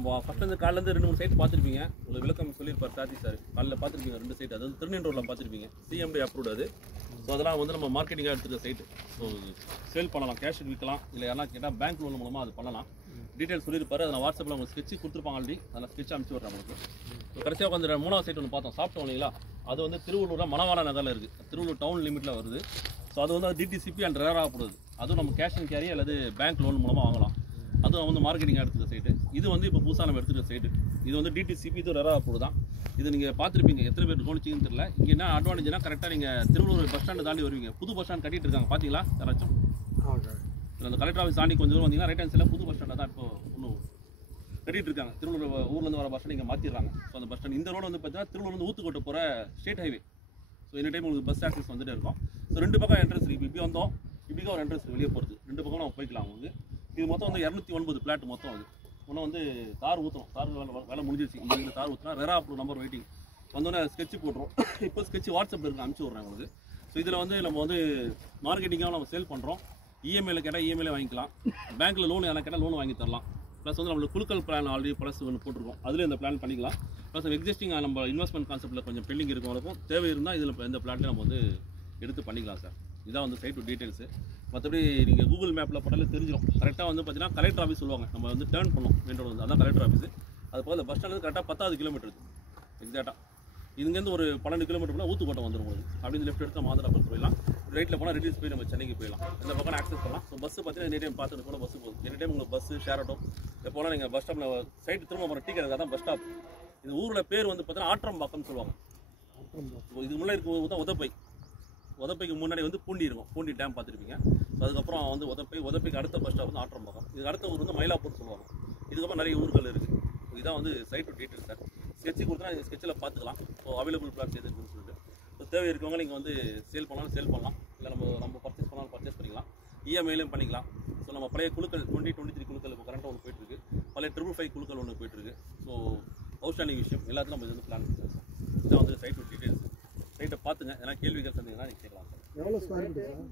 நம்ம ஃபஸ்ட்டு காலையிலேருந்து 2-3 சைட் பார்த்துருப்பீங்க. உங்களுக்கு விளக்கம் சொல்லியிருப்பார் சாதி சார். காலையில் பார்த்துருப்பீங்க 2 சைட். அதாவது திருநெல்வேலியில் பார்த்துருப்பீங்க. சிஎம்டி அப்ரூவ்டு அது. ஸோ அதெல்லாம் வந்து நம்ம மார்க்கெட்டிங்காக எடுத்துக்கிற சைட்டு. ஸோ சேல் பண்ணலாம், கேஷ் விற்கலாம், இல்லை யாரெல்லாம் கேட்டால் பேங்க் லோன் மூலமாக அது பண்ணலாம். டீட்டெயில்ஸ் சொல்லியிருப்பாரு. அதை நான் வாட்ஸ்அப்பில் உங்களுக்கு ஸ்கெட்ச் கொடுத்துருப்பாங்க ஆல்ரெடி. அதில் ஸ்கெட்ச் அனுப்பிச்சு விட்றேன் உங்களுக்கு. ஸோ கடைசியாக வந்து 3வது சைட் ஒன்று பார்த்தோம், சாப்பிட்டோம் இல்லைங்களா? அது வந்து திருவள்ளூரில் மணவாள நகரில் இருக்குது. திருவள்ளூர் டவுன் லிமிட்டில் வருது. ஸோ அது வந்து டிடிசிபி அண்ட் ரேராக போடுது. அதுவும் நம்ம கேஷ் அண்ட் கேரி அல்லது பேங்க் லோன் மூலமாக வாங்கலாம். அதுவும் வந்து மார்க்கெட்டிங்காக எடுத்துக்கிற சைட்டு. இது வந்து இப்போ புதுசாக நம்ம எடுத்துக்கிற சைட்டு. இது வந்து டிடிசிபி, இது ரேராக போடு தான். இது நீங்கள் பார்த்துருப்பீங்க, எத்தனை பேர் கவனிச்சிங்கன்னு தெரியல. இங்கே என்ன அட்வான்டேஜ்னா கரெக்டாக நீங்கள் திருவள்ளூர் பஸ் ஸ்டாண்டு தாண்டி வருவீங்க. புது பஸ் ஸ்டாண்ட் கட்டிட்டு இருக்காங்க, பார்த்தீங்களா யாராச்சும்? அந்த கலெக்டர் ஆஃபீஸ் தாண்டி கொஞ்சம் தூரம் வந்தீங்கன்னா ரைட் ஹேண்ட் சைடில் புது பஸ் ஸ்டாண்டை தான் இப்போ இன்னும் கட்டிட்டு இருக்காங்க. திருவள்ளூர் ஊர்லேருந்து வர பஸ் ஸ்டாண்ட் இங்கே மாற்றிடுறாங்க. ஸோ அந்த பஸ் ஸ்டாண்ட் இந்த ரோடு வந்து பார்த்தீங்கன்னா திருவள்ளூர் ஊத்துக்கோட்டை போகிற ஸ்டேட் ஹைவே. ஸோ இந்த டைம் உங்களுக்கு பஸ் ஆக்சஸ் வந்துட்டே இருக்கும். ஸோ 2 பக்கம் என்ட்ரன்ஸ் இருக்குது. இப்படி வந்தோம், இப்படிக்கா ஒரு என்ட்ரன்ஸ் வெளியே போகிறது. 2 பக்கம் நம்ம போய்க்கலாம். உங்களுக்கு இது மொத்தம் வந்து 209 பிளாட் மொத்தம். அது ஒன்று வந்து தார் ஊற்றணும். தார் வேலை முடிஞ்சிருச்சு. இங்கே தார் ஊற்றினா ரெரா அப்ரூவ் நம்பர் வெயிட்டிங் வந்தோடனே ஸ்கெட்ச் போட்டுரும். இப்போ ஸ்கெட்ச் வாட்ஸ்அப்பில் இருக்கு, அனுப்பிச்சி விட்றேன் உங்களுக்கு. ஸோ இதில் வந்து நம்ம வந்து மார்க்கெட்டிங்காக நம்ம சேல் பண்ணுறோம். இஎம்ஐயில் கேட்டால் இஎம்ஐயில் வாங்கிக்கலாம். பேங்க்கில் லோன் யாரும் கேட்டால் லோன் வாங்கி தரலாம். ப்ளஸ் வந்து நம்மளுக்கு குழுக்கள் பிளான் ஆல்ரெடி ப்ளஸ் ஒன்று போட்டிருக்கோம். அதில் இந்த பிளான் பண்ணிக்கலாம். ப்ளஸ் எக்ஸிஸ்டிங் நம்ம இன்வெஸ்ட்மெண்ட் கான்செப்ட்டில் கொஞ்சம் பெண்டிங் இருக்கும். தேவை இருந்தால் இதில் இந்த பிளான்லேயே நம்ம வந்து எடுத்து பண்ணிக்கலாம் சார். இதான் வந்து சைட் டீட்டெயில்ஸு. மற்றபடி நீங்கள் கூகுள் மேப்பில் போட்டாலே தெரிஞ்சிடும். கரெக்டாக வந்து பார்த்தீங்கன்னா கலெக்டர் ஆஃபீஸ் சொல்லுவாங்க. நம்ம வந்து டேர்ன் பண்ணோம் மெயின் ரோடு வந்து, அதான் கலெக்டர் ஆஃபீஸ். அது போக பஸ் ஸ்டாண்ட் கரெக்டாக 10வது கிலோமீட்டர் இருக்குது எக்ஸாக்டாக. இதுங்கேருந்து ஒரு 12 கிலோமீட்டர் போனால் ஊத்துக்கோட்டை வந்துடும் உங்களுக்கு. அப்படின்னு லெஃப்ட் எடுத்தால் மாதராப்பூர் போயிடலாம். ரைட்டில் போனால் ரிலீஸ் போய் நம்ம சென்னைக்கு போயிடலாம். இந்த பக்கம் ஆக்சஸ் பண்ணலாம். ஸோ பஸ்ஸு பார்த்தீங்கன்னா எனி டைம் பார்த்துட்டு போனால் பஸ்ஸு போகுது. எனி டைம் உங்களுக்கு பஸ்ஸு ஷேர் ஆட்டோ எப்போனா நீங்கள் பஸ் ஸ்டாப்பில் சைட்டு திரும்ப போகிற டீ கடை தான் பஸ் ஸ்டாப். இந்த ஊரில் பேர் வந்து பார்த்தீங்கன்னா ஆற்றம்பாக்கம்னு சொல்லுவாங்க. இதுக்கு முன்னாடி இருக்கும் தான் உதப்பை. உதப்பைக்கு முன்னாடி வந்து பூண்டி இருக்கும். பூண்டி டேம் பார்த்துருப்பீங்க. ஸோ அதுக்கப்புறம் வந்து உதப்பைக்கு அடுத்த பஸ் ஸ்டாப் வந்து ஆற்றம்பாக்கம். இதுக்கு அடுத்த ஊர் வந்து மயிலாப்பூர் சொல்லுவாங்க. இதுக்கப்புறம் நிறைய ஊர்கள் இருக்குது. இதுதான் வந்து சைட்டு டீட்டெயில் சார். ஸ்கெட்ச் கொடுத்தா நீங்கள் ஸ்கெட்சில் பார்த்துக்கலாம். ஸோ அவைலபிள் பிளாட்ஸ் எது இருக்குன்னு சொல்லிட்டு ஸோ தேவை இருக்கவங்க நீங்கள் வந்து சேல் பண்ணாலும் சேல் பண்ணலாம். இல்லை நம்ம பர்ச்சேஸ் பண்ணாலும் பர்ச்சேஸ் பண்ணிக்கலாம். இஎம்ஐலையும் பண்ணிக்கலாம். ஸோ நம்ம பழைய குழுக்கள் 2023 குழுக்கள் இப்போ கரண்ட்டாக ஒன்று போயிட்டுருக்கு. பழைய 555 குழுக்கள் ஒன்று போயிட்டுருக்கு. ஸோ அவுட்ஸ்டாண்டிங் விஷயம் எல்லாத்தையும் நம்ம இது வந்து பிளான் பண்ணுறோம் சார். இதுதான் வந்து சைட்டு டீட்டெயில்ஸ். சைட்டை பார்த்துங்க. ஏன்னா கேள்விகள் தந்தீங்கன்னா நீங்கள் கேட்கலாம் சார். எவ்வளோ ஸ்கொயர் ஃபீட் சார்?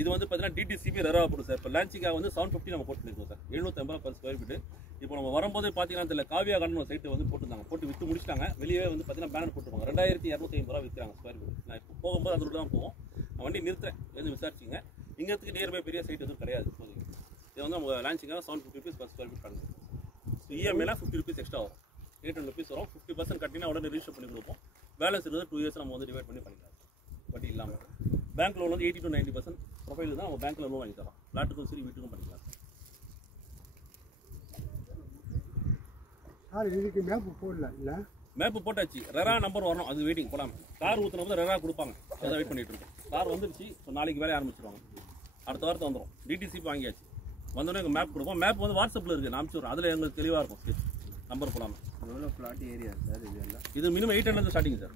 இது வந்து பார்த்தீங்கன்னா டிடிசிபி ரெரா போடும் சார். இப்போ லான்ச்சிங்காக வந்து 750 நம்ம போட்டு பண்ணிருக்கோம் சார். 750 per square feet. இப்போ நம்ம வரும்போது பார்த்தீங்கன்னா தெரியல, காவியா கார்டன் சைட்டு வந்து போட்டுருந்தாங்க. போட்டு விற்று முடிச்சிட்டாங்க. வெளியே வந்து பார்த்தீங்கன்னா பேனர் போட்டுருவாங்க. 2250 ரூபா விற்கிறாங்க ஸ்கொயர் ஃபீட். நான் இப்போ போகும்போது அதோட தான் போவோம். நான் வண்டி நிறுத்துறேன், எதுவும் விசாரிச்சிங்க. இங்கேருந்து நியர்பை பெரிய சைட் எதுவும் கிடையாது. இது வந்து நம்ம லான்ச்சிங்காக 750 rupees per ஸ்கொயர் ஃபீட் பண்ணுங்க. ஸோ இஎம்ஐலாம் 50 rupees எக்ஸ்ட்ரா வரும். 800 rupees வரும். 50% கட்டினா உடனே ரிஜிஸ்டர் பண்ணி கொடுப்போம். பேலன்ஸ் இருக்கிறது 2 years நம்ம வந்து டிவைட் பண்ணி பண்ணிக்கலாம். வட்டி இல்லாமல் பேங்க் லோன் வந்து 80 to 90% ப்ரொஃபைல் தான் நம்ம பேங்க்கில் லோன் வாங்கி தரோம். ஃப்ளாட்டுக்கும் சரி வீட்டுக்கும் பண்ணிக்கலாம் சார். இதுக்கு மேப்பு போடல இல்லை? மேப்பு போட்டாச்சு. ரெரா நம்பர் வரணும், அது வெயிட்டிங் போடாமல். கார் ஊற்றின போது ரெரா கொடுப்பாங்க. அதான் வெயிட் பண்ணிட்டு இருக்கோம். கார் வந்துருச்சு. ஸோ நாளைக்கு வேலையை ஆரம்பிச்சிருவாங்க. அடுத்த வாரத்தை வந்துடும். டிடிசிபி வாங்கியாச்சு. வந்தோடனே எங்கள் மேப் கொடுப்போம். மேப் வந்து வாட்ஸ்அப்பில் இருக்குது, நான் அனுப்பிச்சுடுறேன். அதில் எங்களுக்கு தெளிவாக இருக்கும். நம்பர் போடாமல். எவ்வளோ ஃப்ளாட் ஏரியா சார் இது எல்லாம்? இது மினிமம் 800 ஸ்டார்டிங் சார்.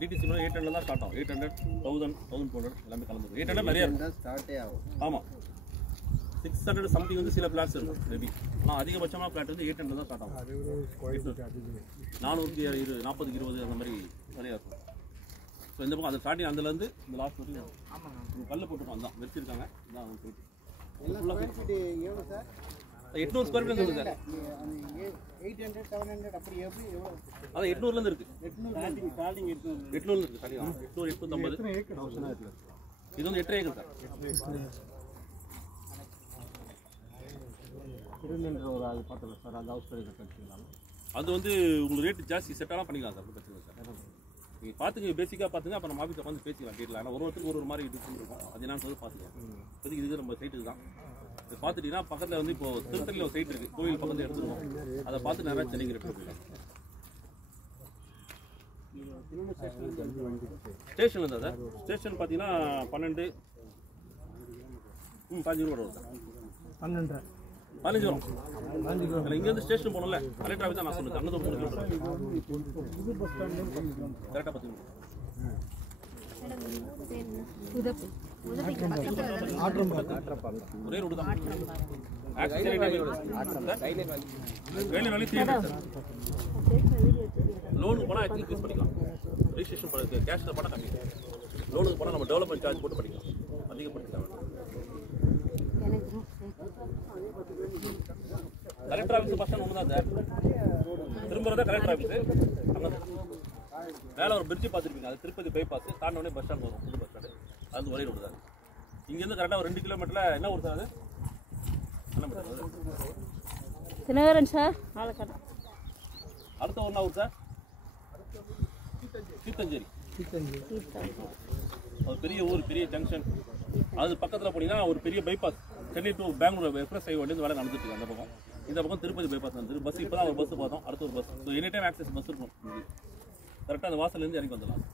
டிடிசி 800 தான் ஸ்டார்ட் ஆகும். 800, 1000, 1200 எல்லாமே கலந்து 800 நிறைய இருக்கும். ஸ்டார்ட்டே ஆகும். ஆமாம், 600 சம்திங் வந்து சில பிளாட்ஸ் இருக்கும் மேபி. ஆனால் அதிகபட்சமாக பிளாட் வந்து 800 தான் ஸ்டார்ட் ஆகும். 420, 40, 20 அந்த மாதிரி நிறையா இருக்கும். ஸோ இந்த பக்கம் அந்த ஸ்டார்டிங் அதுலேருந்து இந்த லாஸ்ட் வரைக்கும் கல் போட்டுருக்கோம். அதுதான் வச்சிருக்காங்க. இதான் அவங்க போயிட்டு 800 ஸ்கொயர் ஃபீட் இருக்குது சார். 800, 700 அப்படி எப்படி எவ்வளோ? அதான் 800லேருந்து இருக்குது. 800 இருக்குது. 800, 850. இது வந்து 8 ஏக்கர் சார். ஒரு அது பார்த்தோம் சார். அந்த ஹவுஸ் பிரைஸ் கட்டிக்கலாம். அது வந்து உங்களுக்கு ரேட்டு ஜாஸ்தி செட்டாலாம் பண்ணிக்கலாம் சார். பிரச்சனை சார். நீங்கள் பார்த்துங்க, பேசிக்காக பார்த்துங்க. அப்புறம் நம்ம ஆஃபீஸில் வந்து பேசிக்கலாம் டீட்டெயில். ஆனால் ஒருத்தருக்கு ஒரு மாதிரி டிஃப்ரெண்ட் இருக்கும். அது என்னன்னு சொல்லி பார்த்துக்கலாம். இப்போதைக்கு இது நம்ம சைட்டு தான். இது பார்த்துட்டீங்கன்னா பக்கத்தில் வந்து இப்போ திருத்தணியில் ஒரு சைட் இருக்குது. கோவில் பக்கத்தில் எடுத்துருவோம். அதை பார்த்து நிறையா சென்னைக்கு ரெஃபர் போயிடலாம். ஸ்டேஷன் இருந்தால் சார். ஸ்டேஷன் பார்த்தீங்கன்னா 12, 15 ரூபா வரும் சார். 15 வரும். இல்லை இங்கேருந்து ஸ்டேஷன் போகணும்ல, கலெக்டர் ஆஃபீஸ் தான் நான் சொல்லுங்கள். அங்கே 3 கிலோமீட்டர் கரெக்டாக 10 கிலோமீட்டர். ஒரே ரோடு தான். லோனுக்கு போனால் ஆக்சுவலி யூஸ் பண்ணிக்கலாம். ரிஜிஸ்ட்ரேஷன் பண்ண கேஷில் போனால் கம்மி. லோனுக்கு போனால் நம்ம டெவலப்மெண்ட் சார்ஜ் போட்டு பண்ணிக்கலாம். அதிகப்படுத்திக்கலாம். கலெக்டர் ஆஃபீஸ் பஸ் ஸ்டாண்ட் ஒன்று தான் சார். திரும்புறதா collector office. அங்கே மேலே ஒரு பிரிட்ஜ் பார்த்துருப்பீங்க, அது திருப்பதி பைபாஸ் தாண்டினோடனே பஸ் ஸ்டாண்ட் வரும், புது பஸ் ஸ்டாண்டு. அது ஒரே ரோடு தான். இங்கேருந்து கரெக்டாக ஒரு 2 கிலோமீட்டரில் என்ன ஊர் சார் அது? என்ன பண்ணுறது தினகரன் சார், பாலக்காடு. அடுத்த ஒன்றா ஊர் சார்? கீர்த்தஞ்சேரி. அது பெரிய ஊர், பெரிய ஜங்ஷன். அது பக்கத்தில் போனீங்கன்னா ஒரு பெரிய bypass, Chennai to Bangalore express highway வந்து வேலை நடந்துட்டு இருக்கு. அந்த பக்கம் இந்த பக்கம் திருப்பதி பைபாஸ் வந்து பஸ் இப்போ தான் ஒரு பஸ் பார்த்தோம், அடுத்த ஒரு bus. So any time access bus இருக்கும். கரெக்டாக அந்த வாசல்லேருந்து இறங்கி வந்துடலாம்.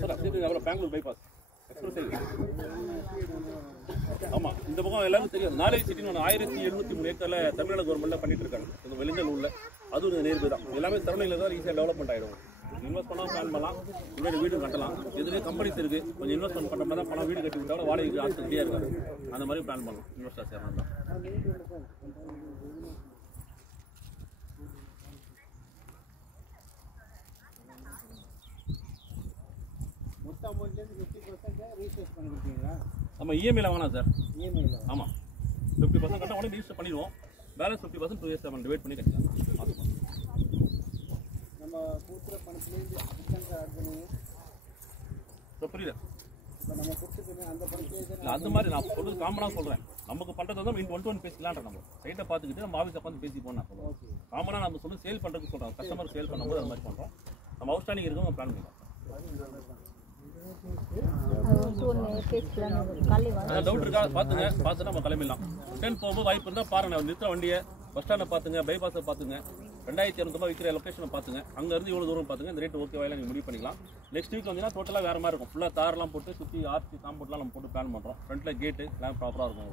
சார் சரி, அப்புறம் பெங்களூர் பைபாஸ் எக்ஸ்பிரஸ் ஹைவே. ஆமாம், இந்த பக்கம் எல்லாரும் தெரியும். நாலேஜ் சிட்டின்னு ஒன்று 1703 ஏக்கரில் தமிழ்நாடு கவர்மெண்ட்டில் பண்ணிட்டு இருக்காங்க. இந்த வெளிஞ்சல் உள்ள அதுவும் நேர்பை தான். எல்லாமே சரௌண்டிங்கில் தான் ஈஸியாக டெவலப்மெண்ட் ஆகிடும். இன்வெஸ்ட் பண்ணால் பிளான் பண்ணலாம், முன்னாடி வீடு கட்டலாம். எதுலேயே கம்பெனிஸ் இருக்குது, கொஞ்சம் இன்வெஸ்ட்மெண்ட் பண்ணுற மாதிரி தான் பணம் வீடு கட்டி விட்டாலும் வாடகைக்கு ஆசை ரெடியாக இருக்காது. அந்த மாதிரி பிளான் பண்ணலாம் இன்வெஸ்டர்ஸ் யாரும் தான். மொத்த அமௌண்ட்லேருந்து 50% ரீசார்ஜ் பண்ணி கொடுப்பீங்களா? நம்ம இஎம்ஐயில் வாங்கலாம் சார். இஎம்ஐயில்? ஆமாம், 50% கட்ட உடனே ரிஜிஸ்டர் பண்ணிடுவோம். பேலன்ஸ் 50% 2 இயர்ஸ் டிவைட் பண்ணி கட்டலாம். நம்ம கொடுக்குற பணத்துலேருந்து டிஸ்கவுண்ட் ஆட் பண்ணுவோம். இப்போ புரியல? இப்போ நம்ம கொடுத்துருக்கோமே அந்த பணத்துலேருந்து இல்லை, அந்த மாதிரி நான் சொல்கிறது காமனாக சொல்கிறேன். நமக்கு பண்ணுறது வந்து 1-to-1 பேசிக்கலான்ற. நம்ம சைட்டை பார்த்துக்கிட்டு நம்ம ஆஃபீஸை பார்த்து பேசி போனால் சொல்லுவோம். காமனாக நம்ம சொல்லி சேல் பண்ணுறதுக்கு சொல்கிறோம். கஸ்டமர் சேல் பண்ணும்போது அது மாதிரி பண்ணுறோம். நம்ம அவுட் ஸ்டாண்டிங் இருக்கும், பிளான் பண்ணலாம். டவுட் இருக்கா பார்த்துங்க, பார்த்து நம்ம கிளம்பிடலாம். ரிட்டர்ன் போகும்போது வாய்ப்பு இருந்தால் பாருங்க, நிறுத்த வண்டியை பஸ் ஸ்டாண்டை பார்த்துங்க, பைபாஸை பார்த்துங்க, 2200 விற்கிற லொக்கேஷனை பார்த்துங்க. அங்கேருந்து இவ்வளோ தூரம் பார்த்துங்க. இந்த ரேட் ஓகேவா நீங்கள் முடிவு பண்ணிக்கலாம். நெக்ஸ்ட் வீக் வந்தீங்கன்னா டோட்டலாக வேறு மாதிரி இருக்கும். ஃபுல்லாக தாரெல்லாம் போட்டு சுற்றி ஆர்ச்சி காம்பவுண்ட்லாம் நம்ம போட்டு பிளான் பண்ணுறோம். ஃப்ரண்ட்டில் கேட்டு எல்லாம் ப்ராப்பராக இருக்கும்.